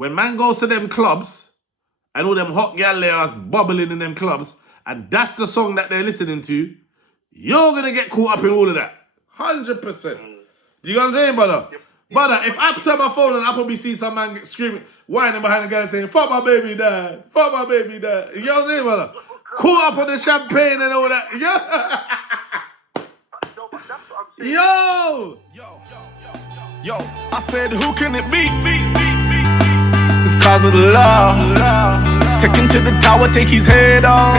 when man goes to them clubs and all them hot gal there are bubbling in them clubs, and that's the song that they're listening to, you're gonna get caught up in all of that. 100%. Do you know what I'm saying, brother? Yep. Brother, if I turn my phone and I probably see some man screaming, whining behind the guy saying, fuck my baby dad, fuck my baby dad. You know what I'm saying, brother? Caught up on the champagne and all that. Yeah. No, but that's what I'm saying. Yo! I said, who can it be? It's cause of the love. Take him to the tower, take his head off.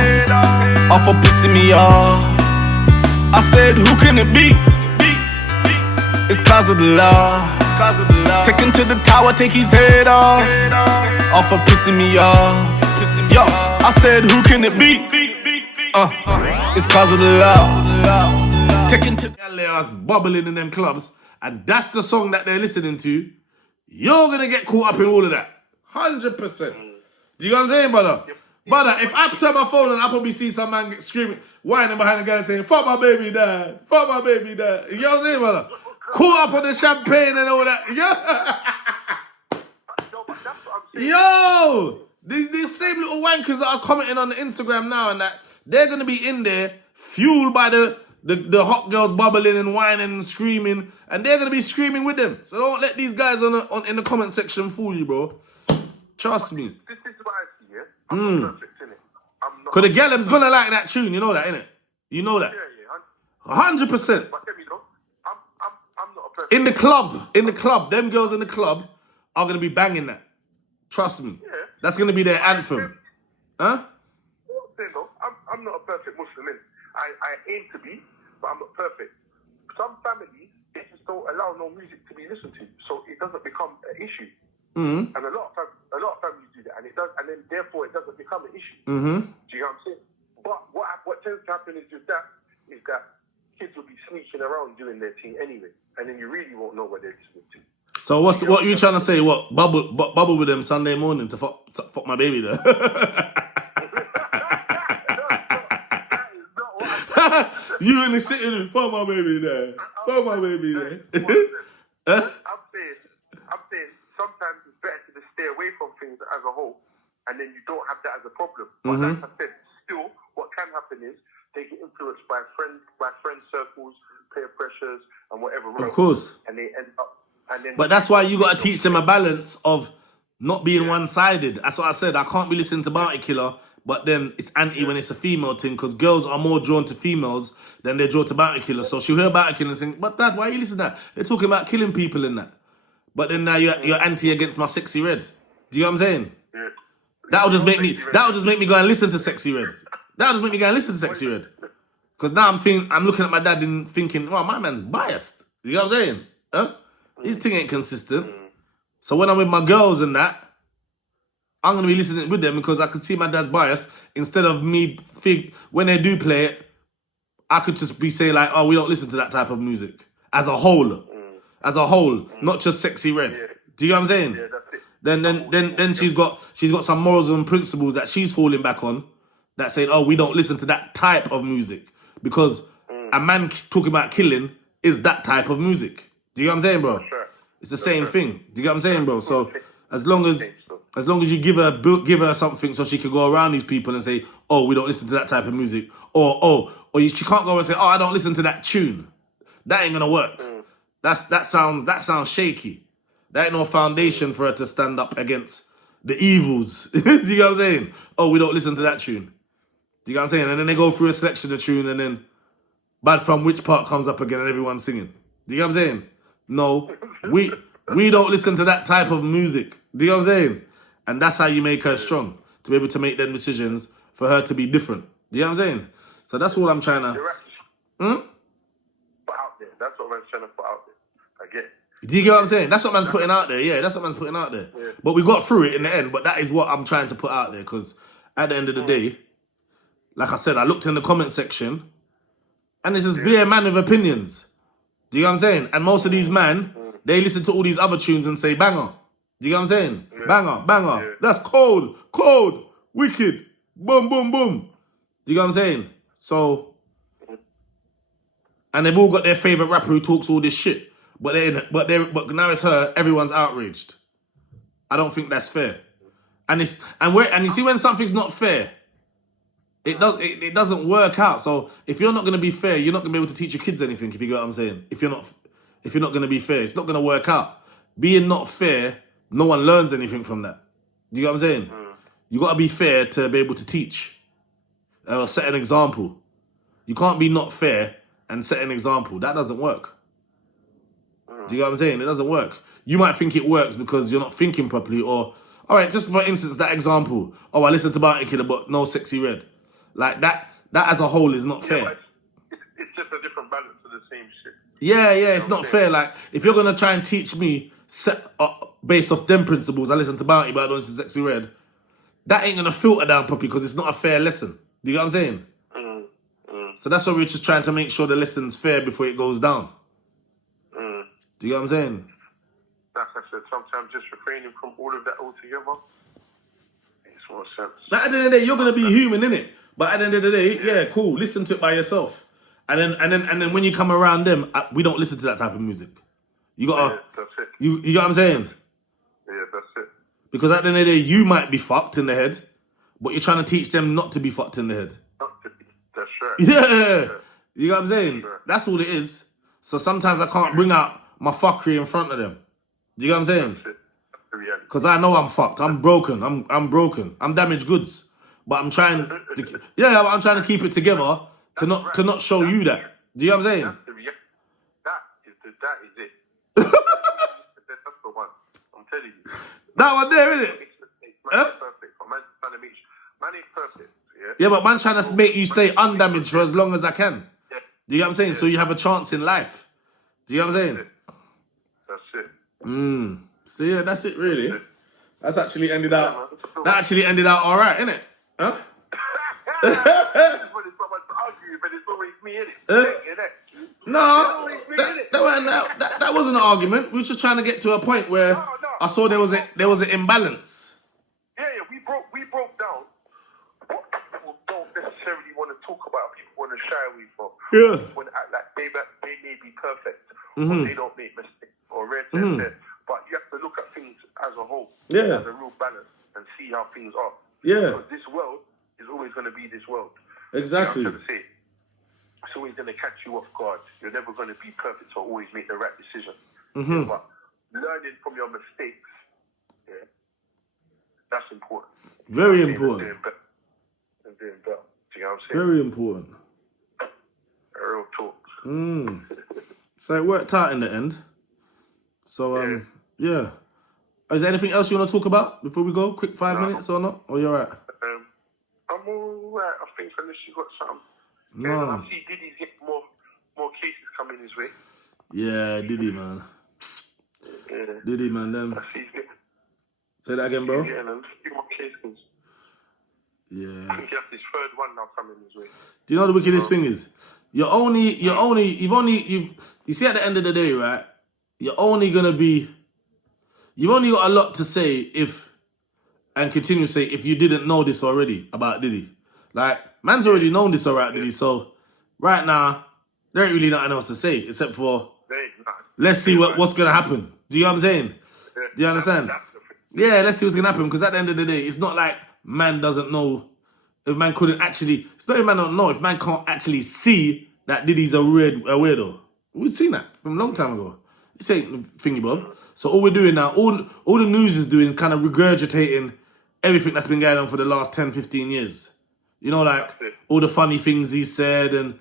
Off for pissing me off. I said, who can it be? It's cause of the love. Take him to the tower, take his head off. Off for pissing me off. Yo, I said, who can it be? It's cause of the love. Take him to Gal there are bubbling in them clubs, and that's the song that they're listening to, you're gonna get caught up in all of that. 100%. Do you know what I'm saying, brother? Yep. Brother, if I turn my phone and I probably see some man screaming, whining behind the guy saying, fuck my baby dad, fuck my baby dad. You know what I'm saying, brother? Caught up on the champagne and all that. Yeah. No, but that's what I'm saying. Yo! These same little wankers that are commenting on the Instagram now and that, they're gonna be in there, fueled by the hot girls bubbling and whining and screaming, and they're gonna be screaming with them. So don't let these guys in the comment section fool you, bro. Trust me. This is what I see, yeah? I'm not perfect, innit? I'm not. Cause the gallem's gonna like that tune, you know that, innit? You know that. Yeah. 100%. But let me know. I'm not a perfect. In the club, them girls in the club are gonna be banging that. Trust me. Yeah. That's gonna be their anthem. Huh? No, I'm not a perfect Muslim. I aim to be, but I'm not perfect. Some families, they just don't allow no music to be listened to, so it doesn't become an issue. Mm-hmm. And a lot of families do that, and it does, and then therefore it doesn't become an issue. Mm-hmm. Do you know what I'm saying? But what tends to happen is that kids will be sneaking around doing their thing anyway, and then you really won't know what they're listening to. So what you trying to say? What bubble with them Sunday morning to fuck my baby there? You in the sitting room, fuck my baby there, fuck my baby there. I'm saying sometimes it's better to just stay away from things as a whole, and then you don't have that as a problem. But like I said, still, what can happen is they get influenced by friend circles, peer pressures, and whatever. Of course. And they end up. And then But that's why you got to teach them a balance of not being one-sided. That's what I said. I can't be listening to Bounty Killer, but then it's anti when it's a female thing, because girls are more drawn to females than they're drawn to Bounty Killer. So she'll hear Bounty Killer and think, but Dad, why are you listening to that? They're talking about killing people in that. But then now you're anti against my Sexy Red. Do you know what I'm saying? Yeah. That'll just make me go and listen to Sexy Red. That'll just make me go and listen to Sexy Red. Because now I'm looking at my dad and thinking, well, my man's biased. You know what I'm saying? Huh? His thing ain't consistent. So when I'm with my girls and that, I'm going to be listening with them because I can see my dad's bias. Instead of me when they do play it, I could just be saying like, oh, we don't listen to that type of music. As a whole. As a whole. Not just Sexy Red. Yeah. Do you know what I'm saying? Yeah, that's it. Then she's got some morals and principles that she's falling back on, that saying, oh, we don't listen to that type of music. Because a man talking about killing is that type of music. Do you know what I'm saying, bro? Sure. It's the same thing. Do you get what I'm saying, bro? So as long as you give her something so she can go around these people and say, oh, we don't listen to that type of music, or she can't go and say, oh, I don't listen to that tune. That ain't gonna work. That sounds shaky. There ain't no foundation for her to stand up against the evils. Do you know what I'm saying? Oh, we don't listen to that tune. Do you know what I'm saying? And then they go through a selection of tune, and then Bad From Which Part comes up again and everyone's singing. Do you know what I'm saying? No, we don't listen to that type of music. Do you know what I'm saying? And that's how you make her strong, to be able to make them decisions for her to be different. Do you know what I'm saying? So that's all I'm trying to... Put out there. That's what man's trying to put out there. I get it. Do you get what I'm saying? That's what man's putting out there. Yeah, that's what man's putting out there. Yeah. But we got through it in the end, but that is what I'm trying to put out there, because at the end of the day, like I said, I looked in the comment section, and it's just bare man with opinions. Do you know what I'm saying? And most of these man, they listen to all these other tunes and say banger. Do you know what I'm saying? Yeah. Banger. Yeah. That's cold, wicked, boom, boom, boom. Do you know what I'm saying? So, and they've all got their favorite rapper who talks all this shit, but now it's her. Everyone's outraged. I don't think that's fair. And you see when something's not fair, it doesn't work out. So if you're not gonna be fair, you're not gonna be able to teach your kids anything. If you get what I'm saying, if you're not gonna be fair, it's not gonna work out. Being not fair, no one learns anything from that. Do you get what I'm saying? You gotta be fair to be able to teach or set an example. You can't be not fair and set an example. That doesn't work. Do you get what I'm saying? It doesn't work. You might think it works because you're not thinking properly, or all right, just for instance, that example. Oh, I listened to Bounty Killer, but no Sexy Red. Like that as a whole is not fair. It's just a different balance of the same shit. Yeah, it's not fair. Like, if you're gonna try and teach me based off them principles, I listen to Bounty, but I don't listen to Sexy Red. That ain't gonna filter down properly because it's not a fair lesson. Do you get what I'm saying? So that's why we're just trying to make sure the lesson's fair before it goes down. Do you get what I'm saying? Like I said, sometimes just refraining from all of that altogether makes more sense. Like, at the end of the day, you're gonna be human, innit? But at the end of the day, yeah, cool. Listen to it by yourself, and then when you come around them, we don't listen to that type of music. You gotta, that's it. you get what I'm saying? Yeah, that's it. Because at the end of the day, you might be fucked in the head, but you're trying to teach them not to be fucked in the head. That's right. Yeah, you know what I'm saying? Sure. That's all it is. So sometimes I can't bring out my fuckery in front of them. Do you get what I'm saying? Because I know I'm fucked. I'm broken. I'm broken. I'm damaged goods. But I'm trying to, but I'm trying to keep it together to not show you that. Do you know what I'm saying? That is it. That's the one. I'm telling you. That one there, isn't it? Man is perfect. Man is perfect. Yeah, but man's trying to make you stay undamaged for as long as I can. Yeah. Do you get what I'm saying? So you have a chance in life. Do you know what I'm saying? That's it. So yeah, that's it really. That's actually ended out. That actually ended out all right, innit? Huh? When it's someone to argue, but it's always me in it. No, that wasn't an argument. We were just trying to get to a point where I saw there was an imbalance. Yeah, we broke down what people don't necessarily want to talk about. People want to shy away from. Yeah. Want to act like they may be perfect, or they don't make mistakes, or red. But you have to look at things as a whole, as a real balance, and see how things are. Yeah. Because this world is always going to be this world. Exactly. You know what I'm trying to say? It's always going to catch you off guard. You're never going to be perfect or always make the right decision. Yeah, but learning from your mistakes, that's important. Very important. And doing better. Do you know what I'm saying? Very important. Real talk. So it worked out in the end. So yeah. Is there anything else you want to talk about before we go? Quick 5 minutes or not? Or you're right? I'm alright. I think unless you got something. No. I see Diddy's getting more cases coming his way. Yeah, Diddy, man. Yeah. Diddy, man, them. I see he's getting, Say that again, bro. a few more cases. Yeah. I think he has his third one now coming his way. Do you know the wickedest thing is? You see at the end of the day, right? You've only got a lot to say and continue to say if you didn't know this already about Diddy. Like, man's already known this about Diddy, so right now, there ain't really nothing else to say except for let's see what's gonna happen. Do you know what I'm saying? Do you understand? Yeah, let's see what's gonna happen, because at the end of the day, it's not like man doesn't know. If man couldn't actually, it's not if man don't know, if man can't actually see that Diddy's a weirdo. We've seen that from a long time ago. This ain't thingy, Bob. So all we're doing now, all the news is doing is kind of regurgitating everything that's been going on for the last 10, 15 years. You know, like all the funny things he said and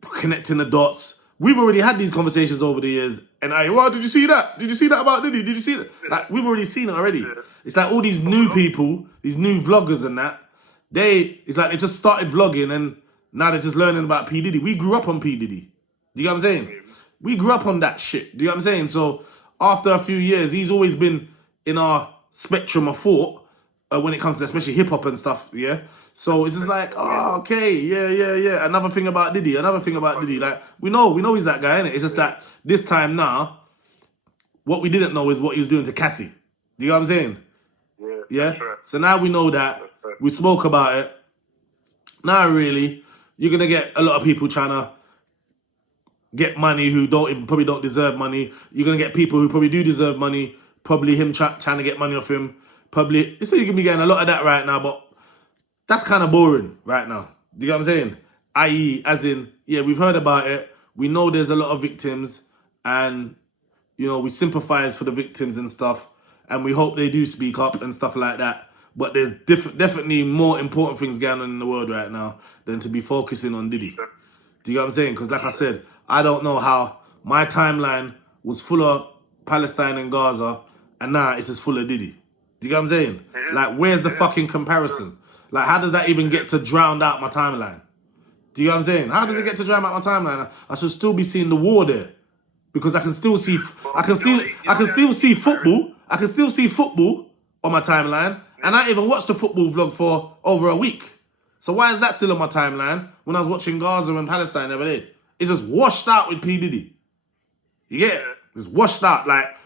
connecting the dots. We've already had these conversations over the years. And did you see that? Did you see that about Diddy? Did you see that? Like, we've already seen it already. It's like all these new people, these new vloggers and that, it's like they just started vlogging and now they're just learning about P. Diddy. We grew up on P. Diddy. Do you know what I'm saying? We grew up on that shit. Do you know what I'm saying? So after a few years, he's always been in our spectrum of thought when it comes to especially hip hop and stuff, yeah? So it's just like, okay, yeah. Another thing about Diddy. Like, we know he's that guy, innit? It's just that this time now, what we didn't know is what he was doing to Cassie. Do you know what I'm saying? Yeah? Right. So now we know that. We spoke about it. Now really, you're going to get a lot of people trying to get money who probably don't deserve money. You're going to get people who probably do deserve money Probably him trying to get money off him. Probably, it's you can be getting a lot of that right now, but that's kind of boring right now. Do you get what I'm saying? I.e., as in, yeah, we've heard about it. We know there's a lot of victims, and you know, we sympathize for the victims and stuff, and we hope they do speak up and stuff like that. But there's definitely more important things going on in the world right now than to be focusing on Diddy. Do you get what I'm saying? Because like I said, I don't know how my timeline was full of Palestine and Gaza, and now it's just full of Diddy. Do you get what I'm saying? Like, where's the fucking comparison? Like, how does that even get to drown out my timeline? Do you know what I'm saying? How does it get to drown out my timeline? I should still be seeing the war there. Because I can still see see football. I can still see football on my timeline. And I even watched the football vlog for over a week. So why is that still on my timeline when I was watching Gaza and Palestine the other day? It's just washed out with P. Diddy. You get it? It's washed out like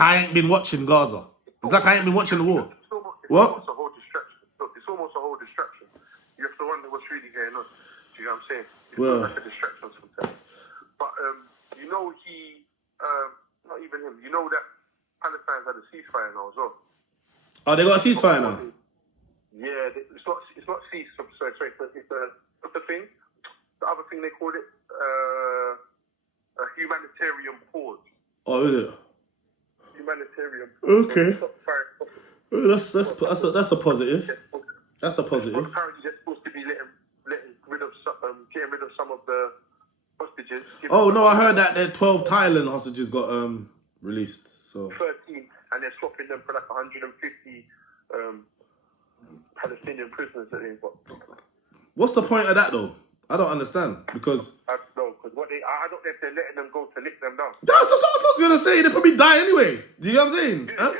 I ain't been watching Gaza. It's like I ain't been watching the war. What? It's almost a whole distraction. Look, it's almost a whole distraction. You have to wonder what's really going on. Do you know what I'm saying? It's Well, like a distraction sometimes. But you know not even him. You know that Palestine's had a ceasefire now as well. Oh, they got a ceasefire now? Yeah, it's not cease. Sorry, it's what's the thing? The other thing they called it a humanitarian pause. Oh, is it? Humanitarian pause. Okay. Stop fire. Well, that's a positive. That's a positive. Apparently, they're supposed to be getting rid of some of the hostages. Oh no, I heard that the 12 Thailand hostages got released. So 13, and they're swapping them for like 150 Palestinian prisoners that they've got. what's the point of that though? I don't understand because I don't know, because I don't know if they're letting them go to lick them down. that's what I was gonna say. They probably die anyway. Do you know what I'm saying? Huh?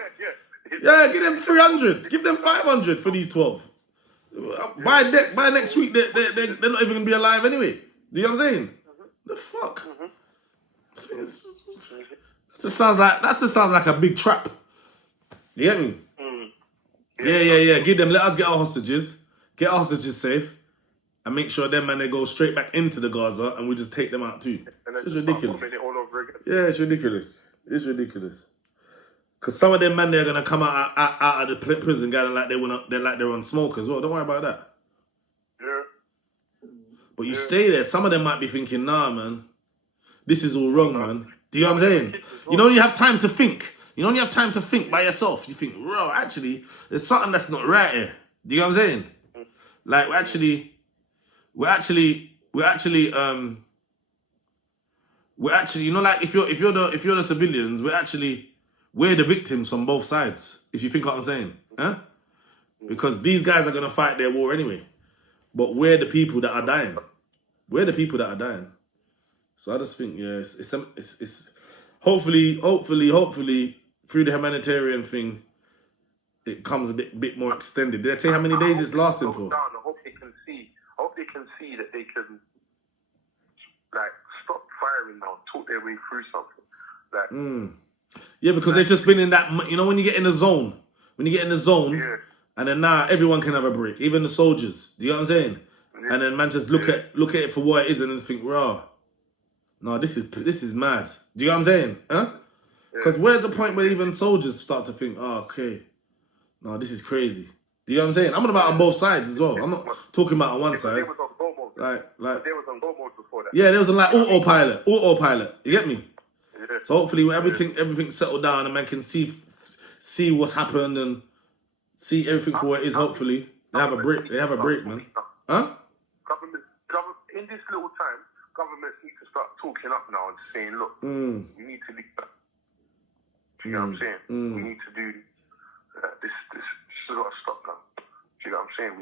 Yeah, give them 300. Give them 500 for these 12. By next week, they're not even gonna be alive anyway. Do you know what I'm saying? The fuck? That just sounds like a big trap. You get me? Yeah. Give them. Let us get our hostages. Get our hostages safe, and make sure them man they go straight back into the Gaza, and we just take them out too. It's ridiculous. It all over again. Yeah, it's ridiculous. It's ridiculous. Cause some of them man they're gonna come out of the prison going like they're on smoke as well. Don't worry about that. Yeah. But you stay there. Some of them might be thinking, nah, man, this is all wrong, man. Do you know what I'm saying? You don't even have time to think. You don't even have time to think by yourself. You think, bro, actually, there's something that's not right here. Do you know what I'm saying? Like we're actually, you know, like if you're the civilians, we're the victims on both sides. If you think what I'm saying, huh? Because these guys are gonna fight their war anyway, but we're the people that are dying. We're the people that are dying. So I just think, yeah, it's hopefully through the humanitarian thing, it comes a bit more extended. Did I tell you how many days it's lasting for? I hope they can see that they can like stop firing now, talk their way through something. Like, yeah, because they've just been in that. You know, when you get in the zone, yeah. And then now everyone can have a break, even the soldiers. Do you know what I'm saying? Yeah. And then man just look at it for what it is and just think, raw. No, this is mad. Do you know what I'm saying? Huh? Because where's the point where even soldiers start to think, oh, okay, no, this is crazy. Do you know what I'm saying? I'm about on both sides as well. I'm not talking about on one side. They was on go mode. Like they was on go mode before that. Yeah, they was on like autopilot. You get me? Yeah. So hopefully when everything's settled down and man can see what's happened and see everything for what it is. Hopefully they have a break. They have a break, man. Huh? Government in this little time, governments need to start talking up now and saying, look, we need to do that. You know what I'm saying? We need to do this has got to stop now. You know what I'm saying?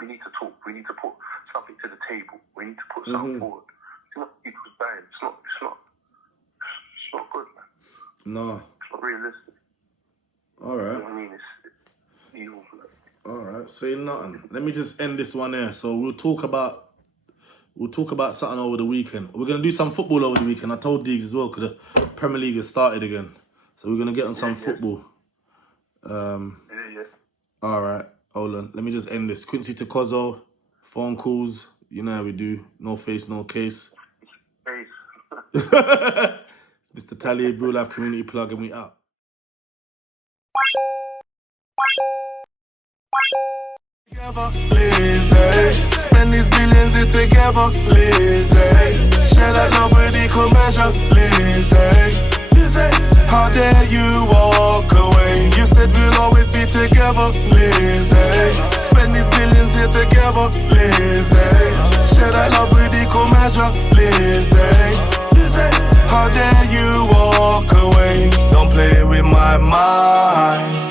We need to talk. We need to put something to the table. We need to put something forward. It's not people's dying. It's not good, man. No. It's not realistic. All right. You know what I mean? It's evil. All right. Say nothing. Let me just end this one there. So we'll talk about something over the weekend. We're gonna do some football over the weekend. I told Diggs as well because the Premier League has started again. So we're gonna get on some football. All right. Hold on. Let me just end this. Quincey to Qozo. Phone calls. You know how we do. No face, no case. Mr. Tally, Brew Life Community Plug, and we out. Lizzie, spend these billions here together. Lizzie, share that love with equal measure. Lizzie, how dare you walk away? You said we'll always be together. Lizzie, spend these billions here together. Lizzie, share that love with equal measure. Lizzie, how dare you walk away? Don't play with my mind.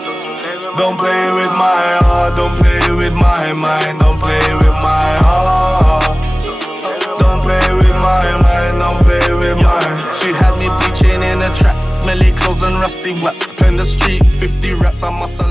Don't play with my heart, don't play with my mind, don't play with my heart. Don't play with my mind, don't play with mine. She had me bleaching in a trap, smelly clothes and rusty wax. Pen the street, 50 raps, I must